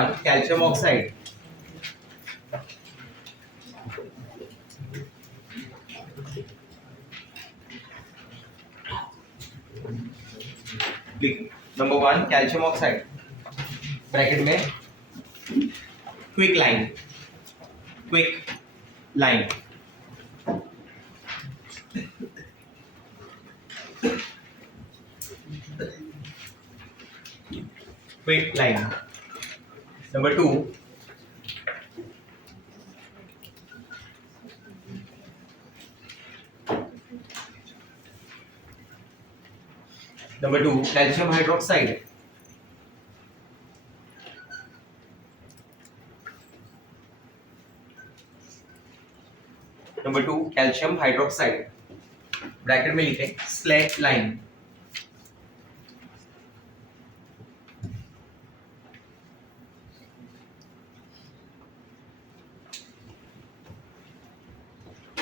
1 calcium oxide. Number 1 calcium oxide bracket में quick lime quick lime number 2 calcium hydroxide. Number 2 calcium hydroxide bracket में लिखे slaked lime.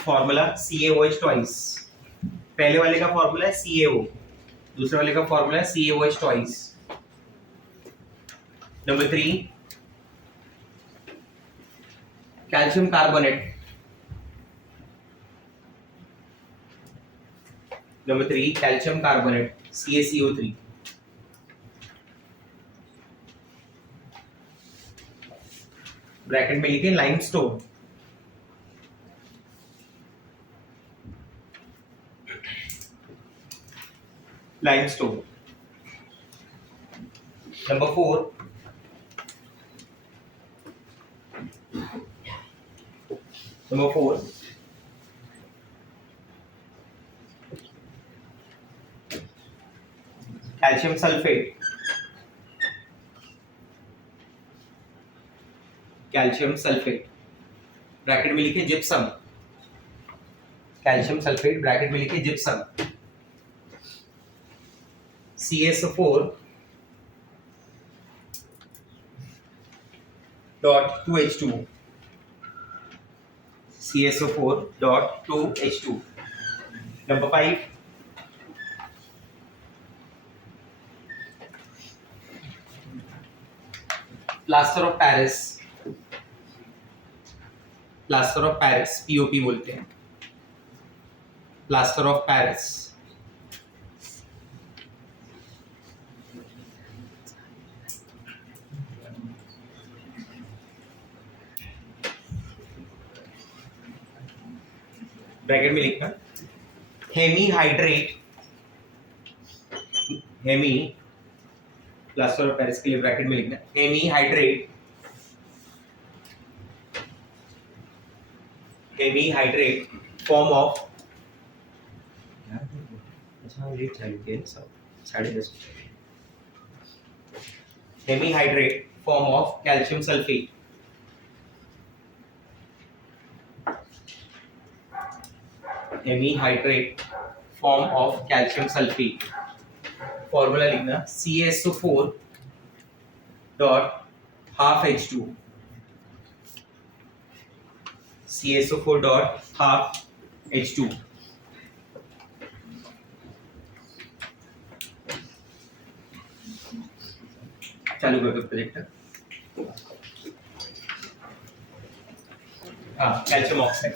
Formula CaOH twice. पहले वाले का formula है CaO, दूसरे वाले का फॉर्मूला है CaOH twice. Number 3 calcium carbonate. Number 3 calcium carbonate CaCO3. Bracket में लिखे limestone. Limestone. Number 4 calcium sulphate. Bracket में लिखे जिप्सम. कैल्शियम सल्फेट ब्रैकेट में लिखे gypsum. CaSO4 dot 2H2. CaSO4 dot 2H2. Number 5 plaster of Paris. POP बोलते हैं. Plaster of Paris. Bracket में लिखना प्लास्टर ऑफ पेरिस के लिए ब्रैकेट में लिखना hemihydrate form of. Hemihydrate form of calcium sulphate. Hemihydrate form of calcium sulphate. Formula लिखना CaSO4 dot half H2. CaSO4 dot half H2. चालू कर दो प्रोजेक्टर. हाँ कैल्शियम ऑक्साइड.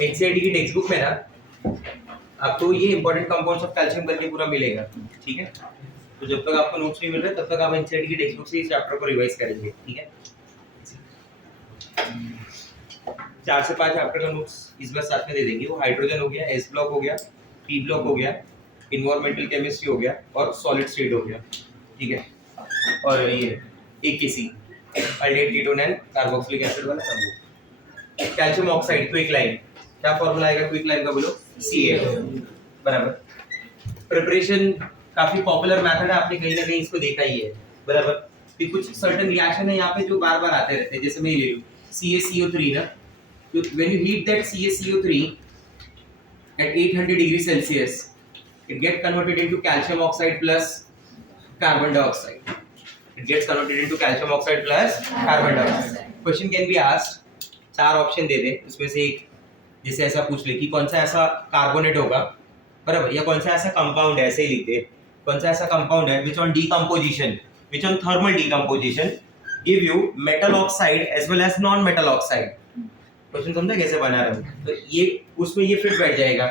एनसीईआरटी की टेक्स्ट बुक में ना आपको ये इंपॉर्टेंट कंपाउंड्स ऑफ कैल्शियम करके पूरा मिलेगा. ठीक है, तो जब तक आपको नोट्स नहीं मिल रहे तब तक आप एनसीईआरटी की टेक्स्ट बुक से इस चैप्टर को रिवाइज करेंगे. ठीक है, 4 से 5 चैप्टर का नोट्स इस बार साथ में दे देंगे. वो हाइड्रोजन हो गया, एस ब्लॉक हो गया, पी ब्लॉक हो गया, इन्वायरमेंटल केमिस्ट्री हो गया और सॉलिड स्टेट हो गया. ठीक है, और ये AKC aldehyde ketone and carboxylic acid वाला सब. Calcium oxide quick line. क्या फॉर्मूला आएगा क्विक लाइन का बोलो? Ca. बराबर. प्रिपरेशन काफी पॉपुलर मेथड है, आपने कहीं ना कहीं इसको देखा ही है. बराबर. फिर कुछ सर्टेन रिएक्शन है यहाँ पे जो बार बार आते रहते हैं. जैसे मैं ले लूँ CaCO3 ना, तो when you heat that CaCO3 at 800 degrees Celsius, it gets converted into calcium oxide plus carbon dioxide. It gets converted into calcium oxide plus carbon dioxide. Question can be asked. 4 option दे दे, उसमें से एक जैसे ऐसा पूछ ले कि कौन सा ऐसा कार्बोनेट होगा, बराबर, या कौन सा ऐसा कंपाउंड है, ऐसे ही लिखते, कौन सा ऐसा कंपाउंड है which on decomposition, which on thermal decomposition give you metal oxide as well as non metal oxide. Question समझा कैसे बना रहा हूँ? तो ये उसमें ये फिट बैठ जाएगा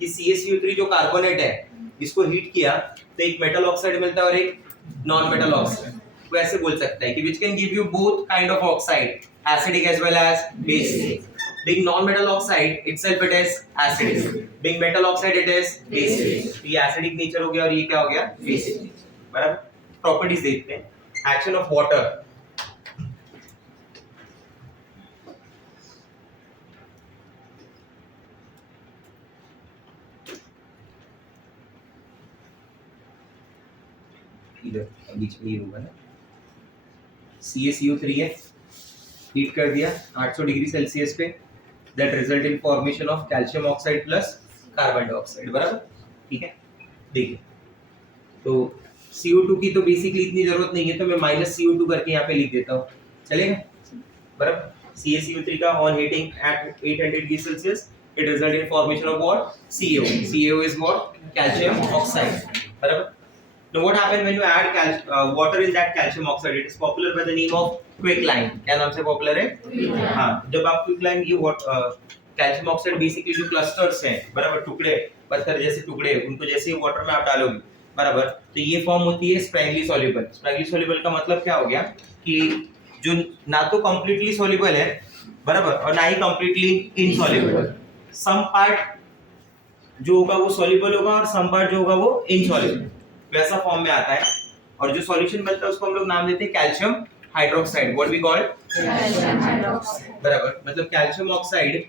कि CaCO3 जो कार्बोनेट है इसको हीट किया तो एक मेटल ऑक्साइड मिलता है और एक नॉन मेटल ऑक्साइड। तो ऐसे बोल सकता है कि which can give you both kind of oxide, acidic as well as basic. Being non-metal oxide itself it is acidic. Being metal oxide it is basic. तो ये acidic nature हो गया और ये क्या हो गया? Basic nature. बराबर? Properties देखते हैं. Action of water. इधर बीच में ये होगा ना, CaCO3 है, हीट कर दिया 800 डिग्री सेल्सियस पे, that result in formation of calcium oxide plus carbon dioxide, बराबर, ठीक है। देखिए तो CO2 की तो बेसिकली इतनी जरूरत नहीं है, तो मैं -CO2 करके यहाँ पे लिख देता हूँ, चलेगा, बराबर। CaCO3 का on heating eight 800 degree Celsius it result in formation of what? CO. CO is what? Calcium oxide, बराबर। Now what happens when you add water in that calcium oxide? It is popular by the name of quicklime. क्या नाम से popular है? हाँ, जब आप quicklime ये calcium oxide basically जो क्लस्टर्स हैं, बराबर, टुकड़े, पत्थर जैसे टुकड़े, उनको जैसे वाटर में आप डालोगे, बराबर, तो ये फॉर्म होती है स्प्रैगली सॉल्युबल। स्प्रैगली सॉल्युबल का मतलब क्या हो गया कि जो ना तो कंप्लीटली सॉल्युबल है, बराबर, और ना ही कंप्लीटली इनसॉल्युबल। सम पार्ट जो होगा वो सॉल्युबल होगा और सम पार्ट जो होगा वो इनसॉल्युबल, वैसा फॉर्म में आता है। और जो सॉल्यूशन बनता है उसको हम लोग नाम देते हैं calcium hydroxide. What we call calcium hydroxide, बराबर। मतलब कैल्शियम ऑक्साइड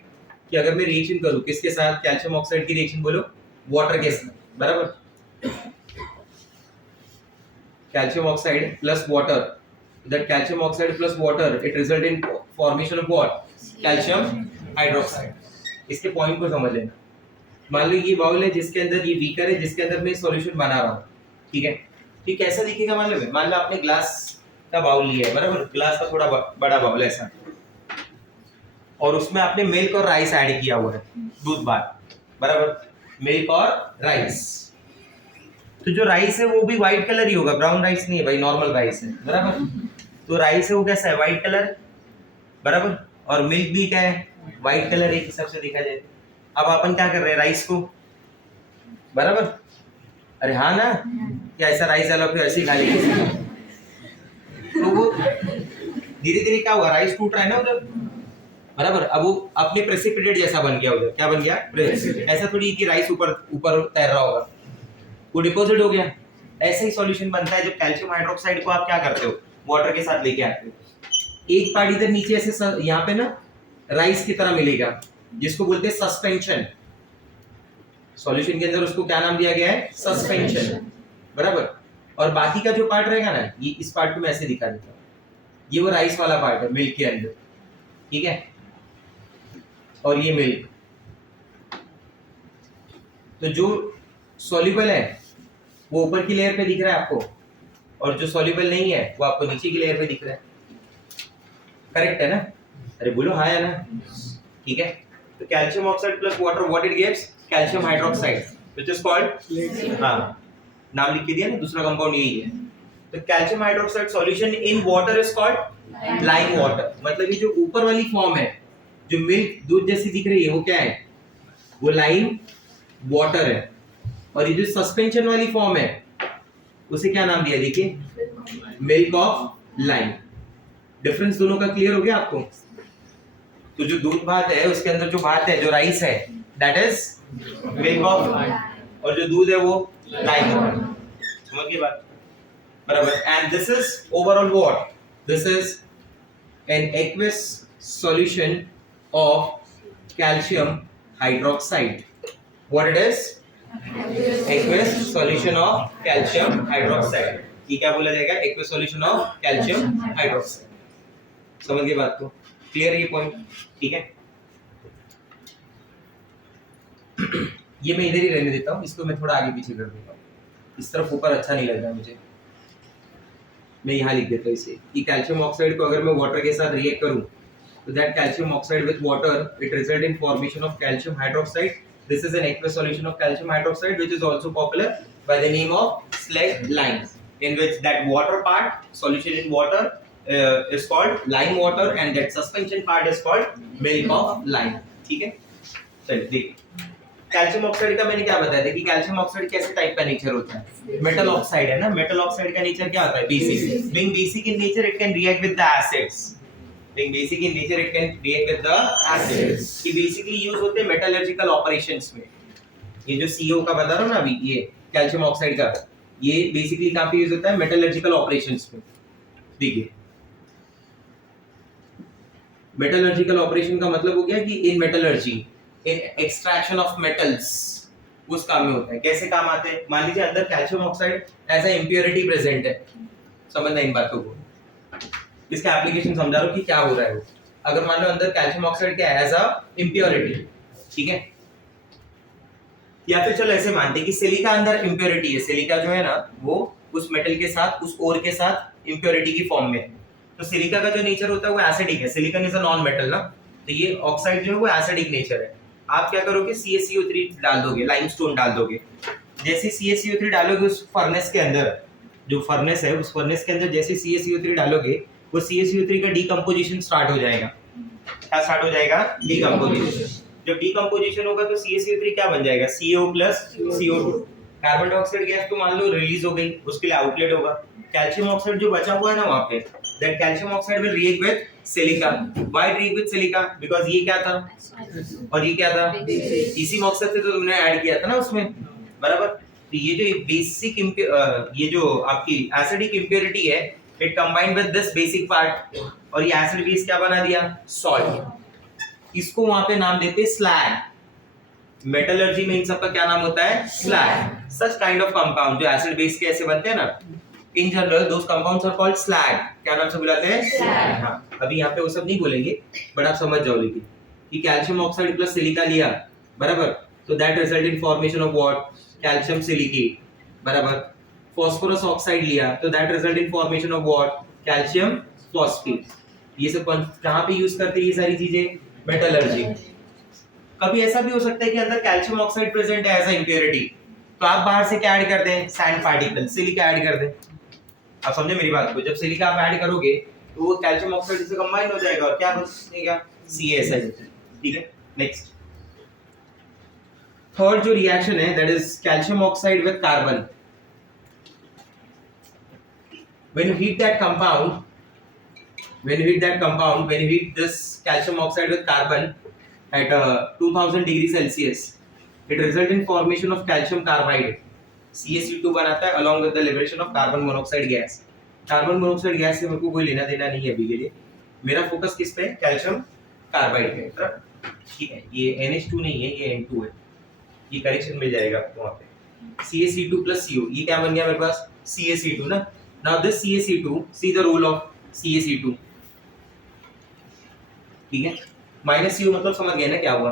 कि अगर मैं रिएक्शन करूं किसके साथ, कैल्शियम ऑक्साइड की रिएक्शन बोलो वाटर के साथ, बराबर, calcium oxide plus water, that calcium oxide plus water it result in formation of what? Calcium hydroxide. इसके पॉइंट को समझ लेना। मान लो ये बाउल है जिसके अंदर ये बीकर है जिसके अंदर मैं सॉल्यूशन बना रहा हूँ, ठीक है, ठीक कैसा दिखेगा मालूम है? मान लो आपने ग्लास का बाउल लिया है, बराबर, ग्लास का थोड़ा बड़ा बाउल ऐसा, और उसमें आपने मिल्क और राइस ऐड किया हुआ है, दूध भात, बराबर, मिल्क और राइस। तो जो राइस है वो भी व्हाइट कलर ही होगा, ब्राउन राइस नहीं है भाई, नॉर्मल राइस है, बराबर। तो राइस है वो कैसा है? व्हाइट कलर, बराबर, और मिल्क भी क्या है? व्हाइट कलर, एक हिसाब से देखा जाए। अब अपन क्या कर रहे हैं? राइस को, बराबर, अरे हाँ ना, क्या ऐसा राइस डालो फिर ऐसे ही खा लेंगे? तो वो धीरे धीरे क्या हुआ? राइस टूट रहा है ना उधर, बराबर। अब वो अपने प्रेसिपिटेट जैसा बन गया उधर, क्या बन गया? प्रेसिपिटेट। ऐसा थोड़ी कि राइस ऊपर ऊपर तैर रहा होगा, वो डिपॉजिट हो गया। ऐसा ही सॉल्यूशन बनता है जब कैल्शियम हाइड्रोक्साइड को आप क्या करते हो? वाटर के साथ लेके आते हो। एक पार्ट इधर नीचे ऐसे यहाँ पे ना राइस की तरह मिलेगा, जिसको बोलते हैं सस्पेंशन। सॉल्यूशन के अंदर उसको क्या नाम दिया गया है? सस्पेंशन, बराबर। और बाकी का जो पार्ट रहेगा ना, ये इस पार्ट को मैं ऐसे दिखा देता हूँ, ये वो राइस वाला पार्ट है मिल्क के अंदर, ठीक है, और ये मिल्क। तो जो सॉल्युबल है वो ऊपर की लेयर पे दिख रहा है आपको, और जो सॉल्युबल नहीं है वो आपको नीचे की लेयर पे दिख रहा है, करेक्ट है ना? अरे बोलो हाँ या ना, ठीक है। तो calcium oxide plus water, what it gives? Calcium hydroxide, which is called, हाँ, नाम लिख के दिया ना, दूसरा कंपाउंड यही है। तो calcium hydroxide solution in water is called lime water. मतलब ये जो ऊपर वाली फॉर्म है, जो मिल्क दूध जैसी दिख रही है, वो क्या है? वो लाइम वाटर है। और ये जो सस्पेंशन वाली फॉर्म है उसे क्या नाम दिया? देखिए, मिल्क ऑफ लाइम। डिफरेंस दोनों का क्लियर हो गया आपको? तो जो दूध भात है उसके अंदर जो भात है, जो राइस है, दैट इज मिल्क ऑफ, और जो दूध है वो लाइम वाटर। समझ गए बात, बराबर। And this is overall what? This is an aqueous solution of calcium hydroxide. What it is? Aqueous solution of calcium hydroxide. ये क्या बोला जाएगा? Aqueous solution of calcium hydroxide. समझ गए बात को? क्लियर ये पॉइंट, ठीक है। ये मैं इधर ही रहने देता हूँ, इसको मैं थोड़ा आगे पीछे कर देता हूँ, इस तरफ ऊपर अच्छा नहीं लग रहा मुझे। मैं यहाँ लिख देता हूँ इसे कि कैल्शियम ऑक्साइड को अगर मैं वाटर के साथ रिएक्ट करूँ So that calcium oxide with water, it result in formation of calcium hydroxide. This is an aqueous solution of calcium hydroxide, which is also popular by the name of slag lime, in which that water part, solution in water, is called lime water, and that suspension part is called milk of lime. ठीक है, चलिए देखिए calcium oxide का मैंने क्या बताया था कि कैल्शियम ऑक्साइड कैसे टाइप का नेचर होता है, मेटल ऑक्साइड है ना, मेटल ऑक्साइड का नेचर क्या होता है, basic, being basic in nature it can react with the acids, being basic in nature it can react with the acids, ये बेसिकली यूज होते हैं मेटलर्जिकल ऑपरेशंस में। ये जो CO का बता रहा हूं ना अभी, ये कैल्शियम ऑक्साइड का, ये बेसिकली कहां पे यूज होता है, मेटलर्जिकल ऑपरेशंस में। देखिए मेटलर्जिकल ऑपरेशन का मतलब हो गया कि in metallurgy, in extraction of metals, उस काम में होता है। कैसे काम आते हैं, मान लीजिए अंदर calcium oxide as a impurity present है, समझना इन बातों को, इसका एप्लीकेशन समझा रहा हूं कि क्या हो रहा है वो। अगर मान लो अंदर कैल्शियम ऑक्साइड क्या है, एज अ इंप्योरिटी, ठीक है, या फिर चलो ऐसे मानते हैं कि सिलिका अंदर इंप्योरिटी है, सिलिका जो है ना वो उस मेटल के साथ, उस ओर के साथ इंप्योरिटी की फॉर्म में है, तो सिलिका का जो नेचर होता है वो एसिडिक है, silicon is a non metal ना, तो ये ऑक्साइड जो है वो एसिडिक नेचर है। आप क्या करोगे, CaCO3 डाल दोगे, लाइमस्टोन डाल दोगे, जैसे CaCO3 डालोगे उस फर्नेस के अंदर, जो फर्नेस है उस फर्नेस के अंदर जैसे CaCO3 डालोगे, वो CaCO3 का डीकंपोजिशन स्टार्ट हो जाएगा। क्या स्टार्ट हो जाएगा, डीकंपोजिशन। जब डीकंपोजिशन होगा तो CaCO3 क्या बन जाएगा, CO plus CO2, carbon dioxide gas तो मान लो रिलीज हो गई, उसके लिए आउटलेट होगा, कैल्शियम ऑक्साइड जो बचा हुआ है ना वहां पे, that calcium oxide will react with silica. Why react with silica, because ये क्या था और ये क्या था, इसी मकसद से तो तुमने ऐड किया था ना उसमें, बराबर। तो ये जो बेसिक ये जो आपकी एसिडिक इंप्योरिटी है, it combined with this basic part, और ये एसिड बेस क्या बना दिया, सॉल्ट। इसको वहां पे नाम देते हैं स्लैग। मेटलर्जी में इन सब का क्या नाम होता है, slag. Such kind of compound जो एसिड बेस के ऐसे बनते हैं ना, in general those compounds are called slag. क्या नाम से बुलाते हैं, स्लैग। हां, अभी यहाँ पे वो सब नहीं बोलेंगे, बट आप समझ जाओ लेकिन कि कैल्शियम ऑक्साइड प्लस सिलिका लिया, बराबर, तो that result in formation of what, calcium silicate, बराबर। फॉस्फोरस ऑक्साइड लिया तो that result in formation of what, calcium phosphate. ये सब कहां पे यूज करते हैं ये सारी चीजें, मेटलर्जी। कभी ऐसा भी हो सकता है कि अंदर कैल्शियम ऑक्साइड प्रेजेंट है एज अ इंप्योरिटी, तो आप बाहर से क्या ऐड कर दें, सैंड पार्टिकल, सिलिका ऐड कर दें। आप समझे मेरी बात को, जब सिलिका आप ऐड करोगे तो वो कैल्शियम ऑक्साइड से कंबाइन हो जाएगा और क्या बनेगा, CaSi। ठीक है, नेक्स्ट थर्ड जो रिएक्शन है that is calcium oxide with carbon. when you heat that this calcium oxide with carbon at 2000 degree Celsius, it result in formation of calcium carbide, CaC2 बनाता है along with the liberation of carbon monoxide gas। Carbon monoxide gas से मेरे को कोई लेना देना नहीं है अभी के लिए, मेरा फोकस किस पे है, कैल्शियम कार्बाइड पे। ठीक है, ये NH2 नहीं है, ये N2 है, ये करेक्शन मिल जाएगा आपको वहां पे। CaC2 plus CO, ये क्या बन गया मेरे पास, CaC2 ना। Now this CaC2, see the role of CaC2, ठीक है, माइनस CO मतलब समझ गए ना क्या हुआ,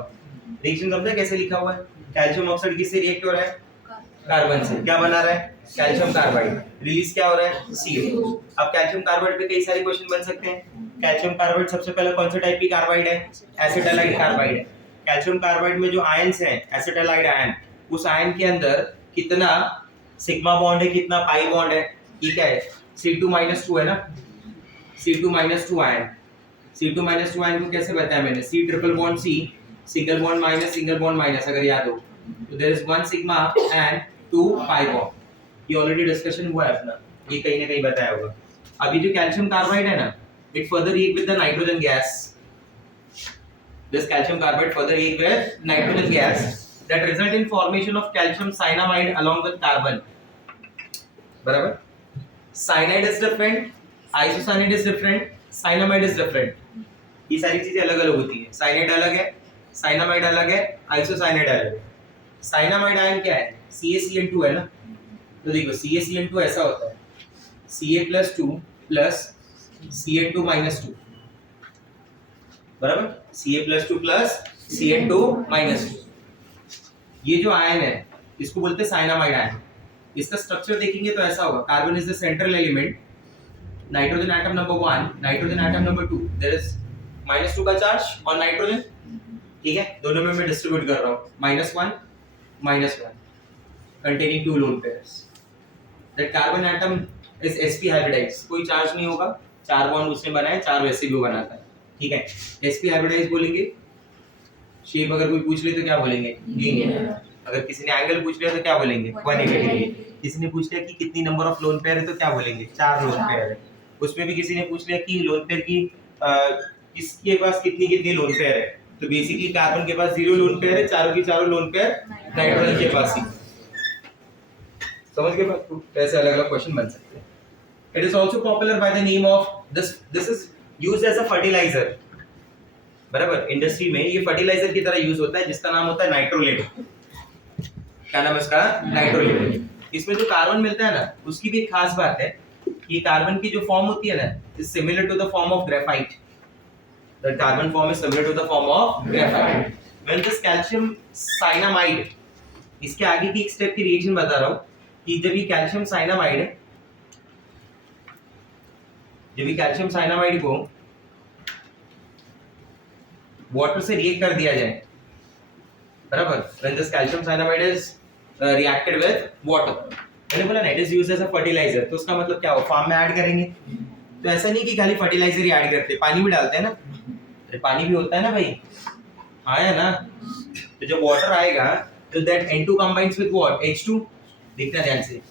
रिएक्शन समझा कैसे लिखा हुआ है, कैल्शियम ऑक्साइड किससे रिएक्ट हो रहा है, कार्बन से, क्या बना रहा है, कैल्शियम कार्बाइड, रिलीज क्या हो रहा है, CO। अब कैल्शियम कार्बाइड पे कई सारे क्वेश्चन बन सकते हैं। कैल्शियम कार्बाइड सबसे पहले कौन से टाइप की कार्बाइड है, एसिटाइलाइड कार्बाइड है। कैल्शियम कार्बाइड में जो आयंस हैं, एसिटाइलाइड आयन, उस आयन के अंदर कितना सिग्मा बॉन्ड है, कितना पाई बॉन्ड है, ये क्या है, C2-2 है ना, C2-2 आयन। C2-2 आयन को कैसे बताया मैंने, C triple bond C, single bond minus, अगर याद हो तो there is 1 sigma and 2 pi bond. ये ऑलरेडी डिस्कशन हुआ है अपना, ये कहीं ना कहीं बताया होगा। अभी जो कैल्शियम कार्बाइड है ना, it further react with the nitrogen gas, this calcium carbide further react with nitrogen gas that result in formation of calcium cyanamide along with carbon, बराबर। cyanide is different, isocyanide is different, cyanamide is different, ये सारी चीजें अलग अलग होती है। cyanide अलग है, cyanamide अलग है, isocyanide अलग है। cyanamide आयन क्या है, CaCN2 है ना, तो देखो CaCN2 ऐसा होता है, Ca+2 प्लस Cn2-2, बराबर, Ca+2 प्लस Cn2-2। ये जो आयन है इसको बोलते हैं साइनामाइड आयन। इसका स्ट्रक्चर देखेंगे तो ऐसा होगा, carbon is the central element, nitrogen atom number 1, nitrogen atom number 2, there is -2 का चार्ज और नाइट्रोजन, ठीक है, दोनों में मैं डिस्ट्रीब्यूट कर रहा हूँ, -1 containing 2 lone pairs. That carbon atom is sp hybridized, कोई चार्ज नहीं होगा, 4 बॉन्ड उसने बनाए, 4 वैसे भी बनाता है, ठीक है। sp hybridized बोलेंगे, शेप अगर कोई पूछ ले तो क्या बोलेंगे, लीनियर। अगर किसी ने एंगल पूछ लिया तो क्या बोलेंगे, 180 डिग्री। किसी ने पूछ लिया कि कितनी नंबर ऑफ लोन पेयर है तो क्या बोलेंगे, 4 लोन पेयर है। उसमें भी किसी ने पूछ लिया कि लोन पेयर की इसके पास कितनी कितनी लोन पेयर है, तो बेसिकली कार्बन के पास 0 लोन पेयर है, चारों की चारों लोन पेयर नाइट्रोजन के पास ही। समझ गए बात? तो ऐसे अलग-अलग क्वेश्चन बन सकते हैं। It is also popular by the name of this is used as a fertiliser, बराबर। इंडस्ट्री में ये फर्टिलाइजर की तरह यूज होता है, जिसका नाम होता है नाइट्रोलेट। क्या नाम है इसका, नाइट्रोलेट। इसमें जो कार्बन मिलता है ना, उसकी भी एक खास बात है कि कार्बन की जो फॉर्म होती है ना, is similar to the form of graphite. The carbon form is similar to the form of graphite. When this calcium cyanamide, इसके आगे की एक स्टेप की रिएक्शन बता रहा हूं कि जब ये कैल्शियम साइनामाइड है, जब ये कैल्शियम साइनामाइड को वाटर से रिएक्ट कर दिया जाए, बराबर, when this calcium cyanamide is reacted with water, मैंने बोला ना it is used as a fertiliser, तो उसका मतलब क्या हो, फार्म में ऐड करेंगे। तो ऐसा नहीं कि खाली फर्टिलाइजर ही ऐड करते, पानी भी डालते हैं ना, अरे पानी भी होता है ना भाई, आया ना। तो जब वाटर आएगा तो that N2 combines with what, H2। देखना ध्यान से,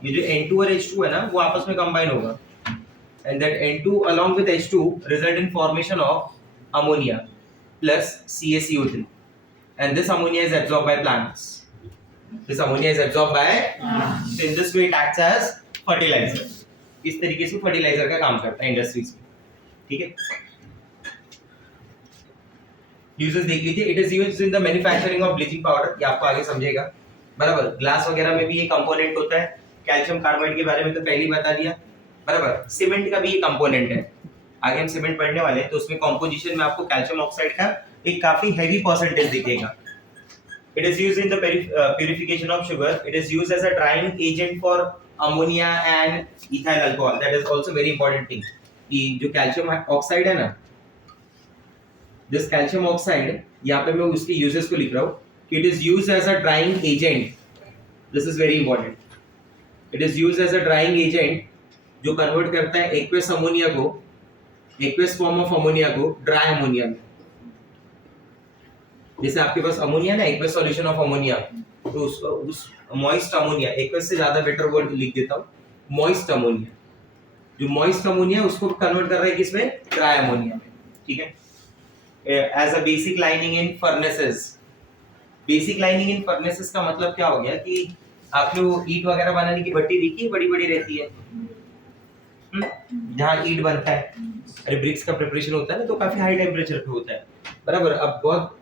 ये जो N2 और H2 है ना, वो आपस में कंबाइन होगा, and that N2 along with H2 result in formation of ammonia plus CaCO3, and this ammonia is absorbed by plants. This ammonia is absorbed by so in this way it acts as fertilizer. इस तरीके से fertiliser का काम करता है industries में, ठीक है। यूजेस देख लीजिए, it is used in the manufacturing of bleaching powder, ये आपको आगे समझेगा, बराबर। ग्लास वगैरह में भी ये कंपोनेंट होता है। कैल्शियम कार्बाइड के बारे में तो पहले ही बता दिया, बराबर। सीमेंट का भी ये कंपोनेंट है, आगे हम सीमेंट पढ़ने वाले हैं, तो उसमें कंपोजिशन में आपको कैल्शियम ऑक्साइड का एक काफी हैवी परसेंटेज दिखेगा। It is used in the purification of sugar. It is used as a drying agent for ammonia and ethyl alcohol. That is also very important thing. कि जो calcium oxide है ना, this calcium oxide, यहाँ पे मैं उसके uses को लिख रहा हूँ कि it is used as a drying agent. This is very important. It is used as a drying agent जो convert करता है aqueous ammonia को, aqueous form of ammonia को dry ammonia में। जैसे आपके पास अमोनिया ना, एक्वस सॉल्यूशन ऑफ अमोनिया, तो उस मॉइस्ट अमोनिया, एक्वस से ज्यादा बेटर वर्ड लिख देता हूँ, मॉइस्ट अमोनिया, जो मॉइस्ट अमोनिया उसको कन्वर्ट कर रहा है किसमें, ड्राई अमोनिया में, ठीक है। As a basic lining in furnaces. Basic lining in furnaces का मतलब क्या हो गया कि आपने वो ईंट वगैरह बनाने की भट्टी देखी है, बड़ी बड़ी रहती है, जहाँ ईंट बनता है, अरे ब्रिक्स का प्रिपरेशन होता है ना, तो काफी हाई टेम्परेचर पे होता है, बराबर। अब बहुत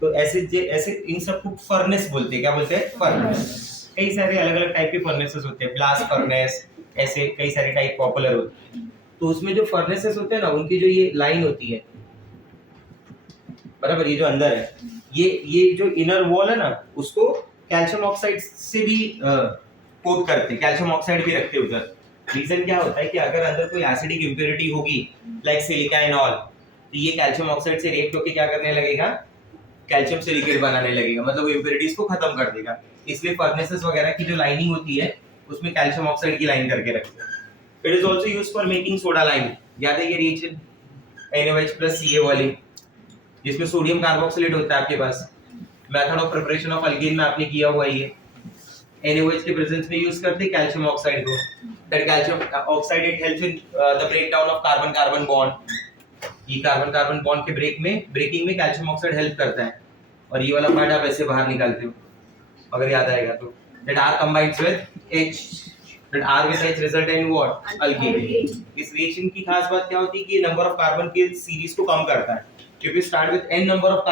तो ऐसे इन सब को फर्नेस बोलते हैं, क्या बोलते हैं, फर्नेस। कई सारे अलग अलग टाइप के फर्नेसेस होते हैं, ब्लास्ट फर्नेस, ऐसे कई सारे टाइप पॉपुलर होते हैं। तो उसमें जो फर्नेसेस होते हैं ना, उनकी जो ये लाइन होती है, बराबर, ये जो अंदर है, ये जो इनर वॉल है ना, उसको कैल्शियम ऑक्साइड से भी कोट करते हैं, कैल्शियम ऑक्साइड भी रखते हैं उधर। रीजन क्या होता है कि अगर अंदर कोई एसिडिक इंप्योरिटी होगी लाइक सिलिका एंड ऑल, तो ये कैल्शियम ऑक्साइड से रिएक्ट होकर क्या करने लगेगा, कैल्शियम सिलिकेट बनाने लगेगा, मतलब वो इंप्योरिटीज को खत्म कर देगा। इसलिए फर्नेसेस वगैरह की जो लाइनिंग होती है उसमें कैल्शियम ऑक्साइड की लाइन करके रखते हैं। It is also used for making soda lime. याद है ये रिएक्शन NaOH + Ca वाली, जिसमें सोडियम कार्बोक्सिलेट होता है आपके पास। Method of preparation of alkane में आपने किया हुआ ये, NaOH के प्रेजेंस में यूज करते हैं कैल्शियम ऑक्साइड को। That calcium oxide it helps in the breakdown of carbon carbon bond. ये कार्बन कार्बन बॉन्ड के ब्रेकिंग में कैल्शियम ऑक्साइड हेल्प करता है, और ये वाला पार्ट आप ऐसे बाहर निकालते हो अगर याद आएगा तो। That R combines with H, that R with H result in what, alkene। इस रिएक्शन की खास बात क्या होती है कि नंबर ऑफ कार्बन की सीरीज को कम करता है। If you start with n number of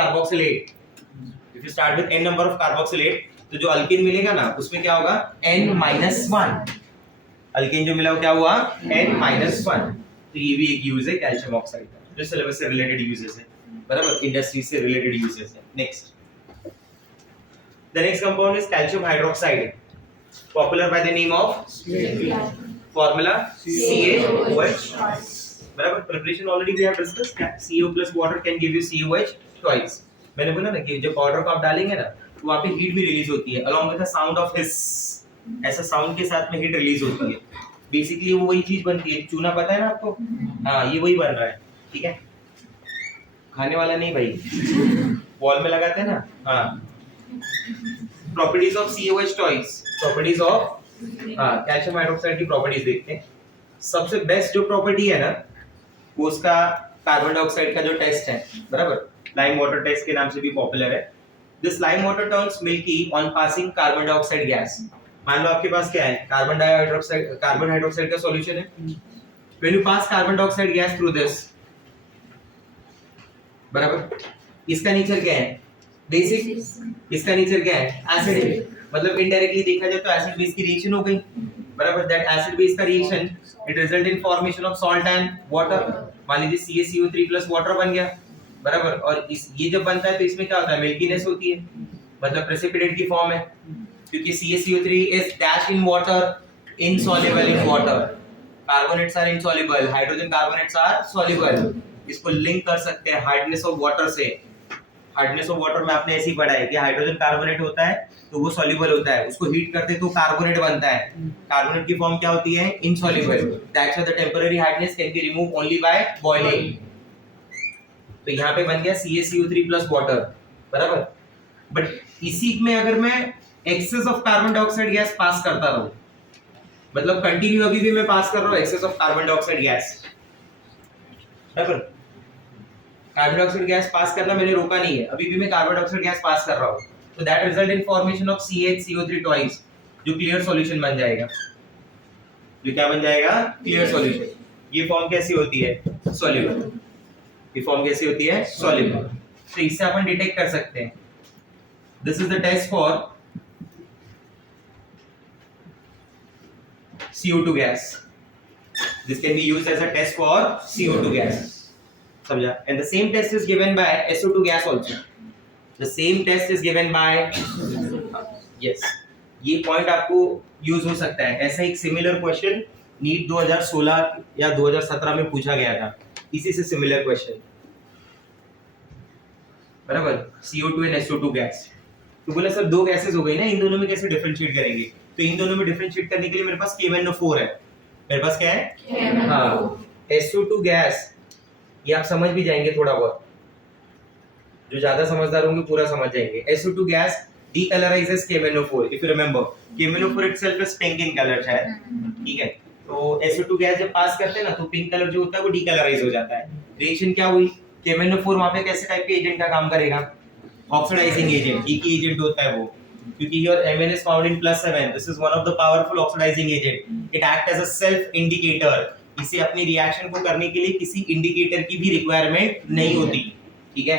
carboxylate, तो जो अल्केन मिलेगा ना, उसमें क्या होगा, n-1। अल्केन जो मिला वो क्या हुआ, n-1। तो ये भी एक यूज है कैल्शियम ऑक्साइड का, जो सिलेबस से रिलेटेड यूजेस है, बराबर, इंडस्ट्री से रिलेटेड यूजेस है। Next, the next compound is calcium hydroxide, popular by the name of formula CaOH। बराबर. Preparation already we have discussed. CO plus water can give you COH twice. मैंने बोला ना कि जब पाउडर को आप डालेंगे ना तो वहाँ पे हीट भी रिलीज होती है along with the sound of hiss. ऐसा साउंड के साथ में हीट रिलीज होती है. बेसिकली वो वही चीज बनती है. चूना पता है ना आपको? हाँ, ये वही बन रहा है. ठीक है, खाने वाला नहीं भाई, वॉल में लगाते हैं ना. हाँ, properties of COH twice. Properties of calcium hydroxide की प्रॉपर्टीज देखते हैं. सबसे बेस्ट जो प्रॉपर्टी है ना वो उसका कार्बन डाइऑक्साइड का जो टेस्ट है, बराबर, लाइम वाटर टेस्ट के नाम से भी पॉपुलर है. This lime water turns milky on passing carbon dioxide gas. मान लो आपके पास क्या है, कार्बन हाइड्रोक्साइड का सॉल्यूशन है. When you pass carbon dioxide gas through this, बराबर, इसका नेचर क्या है? बेसिक. इसका नेचर क्या है? एसिड. मतलब इनडायरेक्टली देखा जाए तो एसिड बेस की रिएक्शन हो गई, बराबर. दैट एसिड बेस का reaction it result in formation of salt and water. मान लीजिए CaCO3 प्लस वाटर बन गया, बराबर. और ये जब बनता है तो इसमें क्या होता है? मिल्कीनेस होती है, मतलब प्रेसिपिटेट की फॉर्म है, क्योंकि CaCO3 is dash in water, insoluble in water. Carbonates are insoluble, hydrogen carbonates are soluble. इसको लिंक कर सकते हैं हार्डनेस ऑफ वाटर से. हार्डनेस ऑफ वाटर में आपने ऐसे ही पढ़ा है कि हाइड्रोजन कार्बोनेट होता है तो वो सॉल्युबल होता है, उसको हीट करते तो कार्बोनेट बनता है. कार्बोनेट की फॉर्म क्या होती है? Insoluble. That's why the temporary hardness can be remove only by boiling. तो यहाँ पे बन गया CaCO3 प्लस वाटर, बराबर. बट इसी में अगर मैं excess of carbon dioxide gas pass करता रहूं, मतलब कंटिन्यू अभी भी मैं पास कर रहा हूं excess of carbon dioxide gas, बराबर. कार्बन डाइऑक्साइड गैस पास करना मैंने रोका नहीं है, अभी भी मैं कार्बन डाइऑक्साइड गैस पास कर रहा हूं. तो that result in formation of CaCO3 twice, जो क्लियर सॉल्यूशन बन जाएगा. जो क्या बन जाएगा? Clear solution. ये फॉर्म कैसी होती है? सॉल्युबल. ये फॉर्म कैसी होती है? सॉल्युबल. तो इससे अपन डिटेक्ट कर सकते हैं. This is the test for CO2 gas. This can be used as a test for CO2 gas. समझा? And the same test is given by SO2 gas also. The same test is given by yes. ये point आपको use हो सकता है. ऐसा एक similar question NEET 2016 या 2017 में पूछा गया था, इसी से सिमिलर क्वेश्चन, बराबर. CO2 and SO2 gas. तो बोला सर दो गैसेस हो गई ना, इन दोनों में कैसे डिफरेंशिएट करेंगे? तो इन दोनों में डिफरेंशिएट करने के लिए मेरे पास KMnO4 है. मेरे पास क्या है? हाँ, SO2 गैस. ये आप समझ भी जाएंगे थोड़ा बहुत, जो ज्यादा समझदार होंगे पूरा समझ जाएंगे. SO2 gas decolorizes KMnO4. If you remember, KMnO4 itself is pink in color है, ठीक है. तो SO2 गैस जब पास करते हैं ना तो पिंक कलर जो होता है वो डीकलराइज हो जाता है. रिएक्शन क्या हुई? KMnO4 वहां पे कैसे टाइप के एजेंट का काम करेगा? Oxidising agent. एक ही एजेंट होता है वो, क्योंकि your Mn is found in +7. This is one of the powerful oxidizing agent. It acts as a self indicator. इसे अपनी रिएक्शन को करने के लिए किसी इंडिकेटर की भी रिक्वायरमेंट नहीं होती, ठीक है.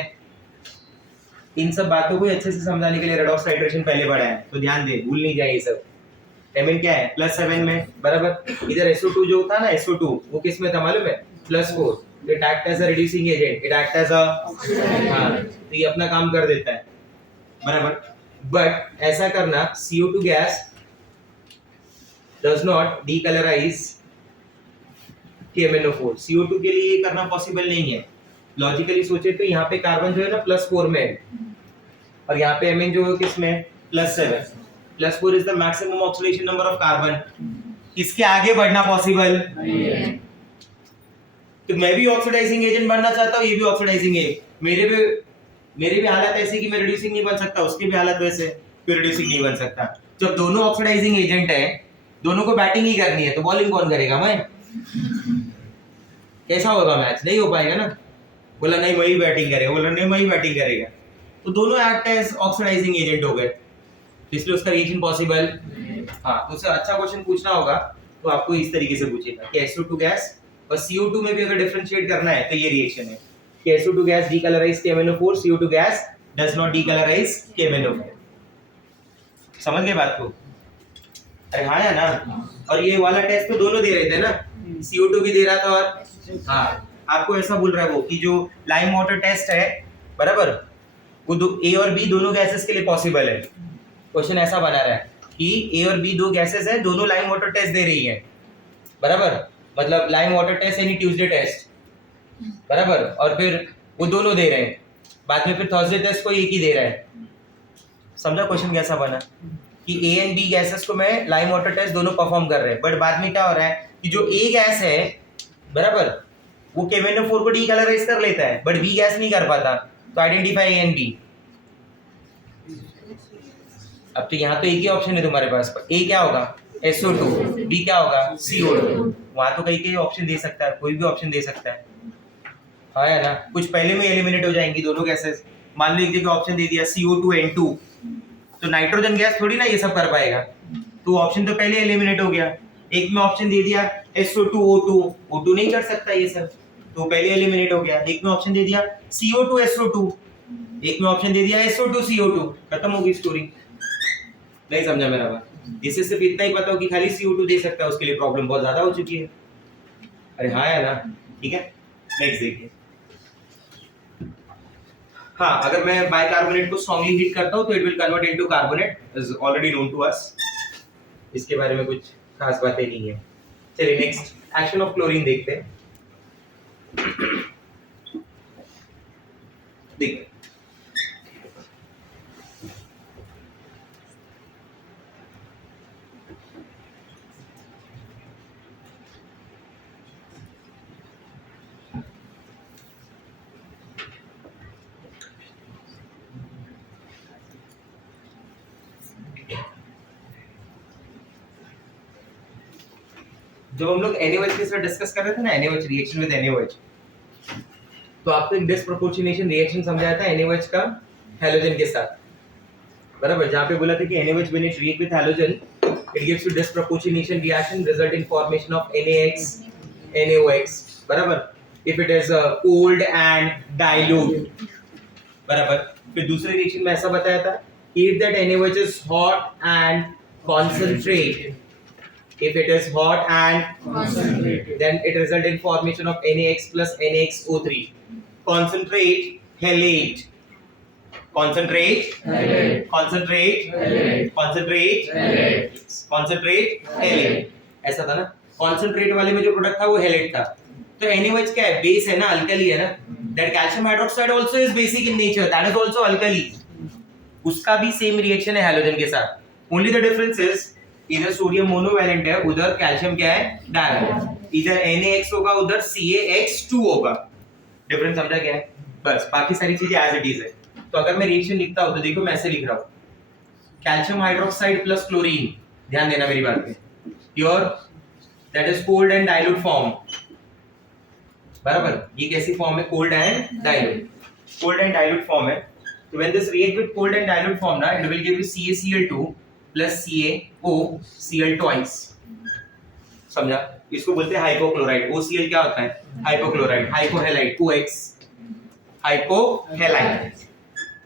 इन सब बातों को अच्छे से समझाने के लिए रेडॉक्स टाइट्रेशन पहले पढ़ा है, तो ध्यान दे, भूल नहीं जाए ये सब. Mn क्या है? +7 में, बराबर. इधर SO2 जो था ना, SO2 वो किस में था मालूम है? +4. It acts as a reducing agent. It acts as a हाँ, तो ये अपना काम कर देता है, बराबर. बट ऐसा करना, CO2 gas does not decolorize KMnO4. CO2 के लिए ये करना पॉसिबल नहीं है. लॉजिकली सोचे तो यहाँ पे कार्बन जो है ना +4 में है, और यहाँ पे Mn जो है किसमें? +7. +4 is the maximum oxidation number of carbon. इसके आगे बढ़ना पॉसिबल नहीं है. तो मैं भी ऑक्सीडाइजिंग एजेंट बनना चाहता हूँ, ये भी ऑक्सीडाइजिंग है. मेरे भी हालत ऐसी कि मैं रिड्यूसिंग नहीं बन सकता, उसकी भी हालत वैसे कि रिड्यूसिंग नहीं बन सकता. जब दोनों ऑक्सीडाइजिंग एजेंट है, दोनों को बैटिंग ही करनी है, तो बॉलिंग कौन करेगा? मैं. कैसा होगा मैच? नहीं हो पाएगा ना. बोला नहीं वही बैटिंग करेगा, बोला नहीं वही बैटिंग करेगा, तो दोनों एक्ट एज ऑक्सीडाइजिंग एजेंट हो गए, इसलिए उसका रिएक्शन पॉसिबल. हाँ, तो उससे अच्छा क्वेश्चन पूछना होगा तो आपको इस तरीके से पूछेगा कि SO2 गैस और CO2 में भी अगर डिफरेंशिएट करना है तो ये रिएक्शन है कि SO2 gas decolourise KMnO4, CO2 gas does not decolourise KMnO4. समझ गए बात को? अरे हाँ या ना. और ये वाला टेस्ट तो दोनों दे रहे थे ना, CO2 भी दे रहा था और हाँ, आपको ऐसा बोल रहा है वो कि जो लाइम वाटर टेस्ट है, बराबर, वो A और B दोनों गैसेस के लिए पॉसिबल है. क्वेश्चन ऐसा बना रहा है कि A और B दो गैसेस है, दोनों लाइम वाटर टेस्ट दे रही है, बराबर. मतलब लाइम वाटर टेस्ट यानी ट्यूसडे टेस्ट, बराबर, और फिर वो दोनों दे रहे हैं, बाद में फिर थर्सडे टेस्ट को एक ही दे रहा है। समझा क्वेश्चन कैसा बना कि ए एंड बी गैसेस को मैं लाइम वाटर टेस्ट दोनों परफॉर्म कर रहे हैं, बट बाद में क्या हो रहा है कि जो ए गैस है, बराबर, वो KMnO4 को डीकलराइज कर लेता है बट बी गैस नहीं कर पाता, तो आइडेंटिफाई ए एंड बी। अब तो यहाँ तो एक ही ऑप्शन है तुम्हारे पास, ए क्या होगा SO2, बी क्या होगा CO2। वहां तो कई ऑप्शन दे सकता है, कोई भी ऑप्शन दे सकता है, हाँ है ना। कुछ पहले में एलिमिनेट हो जाएंगी दोनों गैसेस। मान लो एक जगह ऑप्शन दे दिया CO2N2, तो नाइट्रोजन गैस थोड़ी ना ये सब कर पाएगा, तो ऑप्शन तो पहले एलिमिनेट हो गया। एक में ऑप्शन दे दिया SO2O2, O2 नहीं कर सकता ये सब, तो पहले एलिमिनेट हो गया। एक में ऑप्शन दे दिया CO2SO2, एक में ऑप्शन दे दिया SO2CO2, खत्म हो गई स्टोरी। नहीं समझा मेरा बात? जिससे सिर्फ इतना ही पता हो कि खाली CO2 दे सकता है, उसके लिए प्रॉब्लम बहुत ज्यादा हो चुकी है। अरे हाँ है ना, ठीक है। नेक्स्ट देखिए, हाँ, अगर मैं बाइकार्बोनेट को स्ट्रांगली हीट करता हूं तो it will convert into carbonate, is already known to us, इसके बारे में कुछ खास बातें नहीं है। चलिए नेक्स्ट एक्शन ऑफ क्लोरीन देखते हैं। देखिए जब हम लोग NaOH के साथ डिस्कस कर रहे थे ना, NaOH रिएक्शन विद NaOH, तो आपको एक डिसप्रोपोर्शनेशन रिएक्शन समझाया था NaOH का हैलोजन के साथ, बराबर, जहां पे बोला था कि NaOH when it react with halogen it gives you disproportionation reaction result in formation of NaX NaOX, बराबर, if it is cold and dilute, बराबर। फिर दूसरे रिएक्शन में ऐसा बताया था if that NaOH is hot and concentrate, if it is hot and concentrate, then it result in formation of NaX plus NaXO3, concentrate halate, concentrate halate, concentrate halate, concentrate halate, concentrate halate, ऐसा था ना। concentrate वाले में जो product था वो halate था। तो NaOH क्या है, बेस है ना, अल्कली है ना, that calcium hydroxide also is basic in nature, that is also alkali, उसका भी सेम रिएक्शन है हैलोजन के साथ, only the difference is इधर सोडियम मोनोवैलेंट है, उधर कैल्शियम क्या है, डायवैलेंट, इधर NaX होगा, उधर CaX2 होगा, डिफरेंस समझा क्या है, बस, बाकी सारी चीजें एज इट इज है। तो अगर मैं रिएक्शन लिखता हूं तो देखो मैं ऐसे लिख रहा हूं, कैल्शियम हाइड्रोक्साइड प्लस क्लोरीन, ध्यान देना मेरी बात पे, pure that is cold and dilute form, बराबर, ये कैसी फॉर्म है, cold and dilute, cold and dilute form है। तो when this react with cold and dilute form ना, it will give you CaCl2 plus CaOCl twice, समझा, इसको बोलते हैं हाइपोक्लोराइड। OCl क्या होता है, हाइपोक्लोराइड, हाइपोहेलाइड, OX हाइपोहेलाइड,